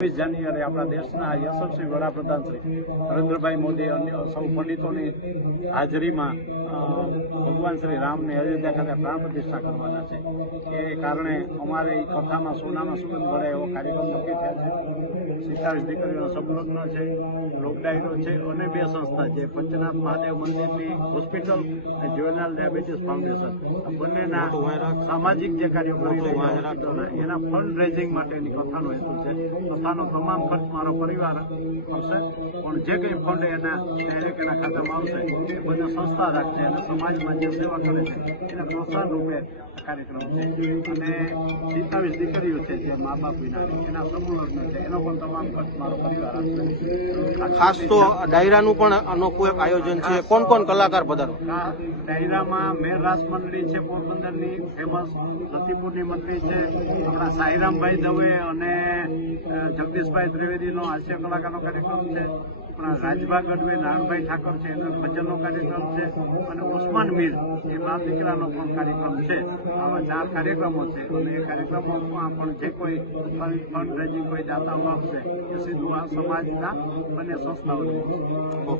છવ્વીસ જાન્યુઆરી આપણા દેશના યશસ્વી વડાપ્રધાન શ્રી નરેન્દ્રભાઈ મોદી અને સૌ પંડિતોની હાજરીમાં ભગવાન શ્રી રામને અયોધ્યા ખાતે પ્રાણ પ્રતિષ્ઠા કરવાના છે. એ કારણે અમારે કથામાં, સોનામાં સુગંધ ભળે એવો કાર્યક્રમ નક્કી થયા છે. સિત્તાવીસ દીકરીઓ સંલગ્ન છે લોકડાયરો છે, અને બે સંસ્થા છે. પંચનાથ મહાદેવ મંદિરની હોસ્પિટલ અને જ્યુવેનલ ડાયાબિટીસ ફાઉન્ડેશન. બંનેના સામાજિક જે કાર્યો કરી રહ્યા છે એના ફંડ રેઝિંગ માટેની કથાનો હેતુ છે. કથાનો તમામ ખર્ચ મારો પરિવાર કરશે પણ જે કંઈ ફંડ એના ડાયરેક્ટ એના ખાતામાં આવશે, એ બંને સંસ્થા રાખશે અને સમાજમાં જે સેવા કરે છે, એને પ્રોત્સાહન રૂપે કાર્યક્રમ છે. અને સિત્તાવીસ દીકરીઓ છે જે મા બાપ વિના એના સમૂહ લગ્ન છે. એનો પણ તમામ ખાસ તો ડાયરાનું પણ અનોખું એક આયોજન છે. કોણ કોણ કલાકાર પધારો? ડાયરામાં મેર રાસ મંડળી છે, પોરબંદરની ફેમસ સતીપુરની મંડળી છે, આપણા સાઈરામભાઈ દવે અને જગદીશભાઈ ત્રિવેદીનો હાસ્ય કલાકારનો કાર્યક્રમ છે, આપણા રાજભા ગઢવે નારાયણભાઈ ઠાકોર છે, એનો ભજનનો કાર્યક્રમ છે, અને ઉસ્માન મીર, એ બાપ દીકરાનો પણ કાર્યક્રમ છે. આવા ચાર કાર્યક્રમો છે, અને એ કાર્યક્રમોમાં પણ જે કોઈ ફંડ રેઝિંગ કોઈ દાતાઓ આપશે સીધું આ સમાજના અને સંસ્થાઓ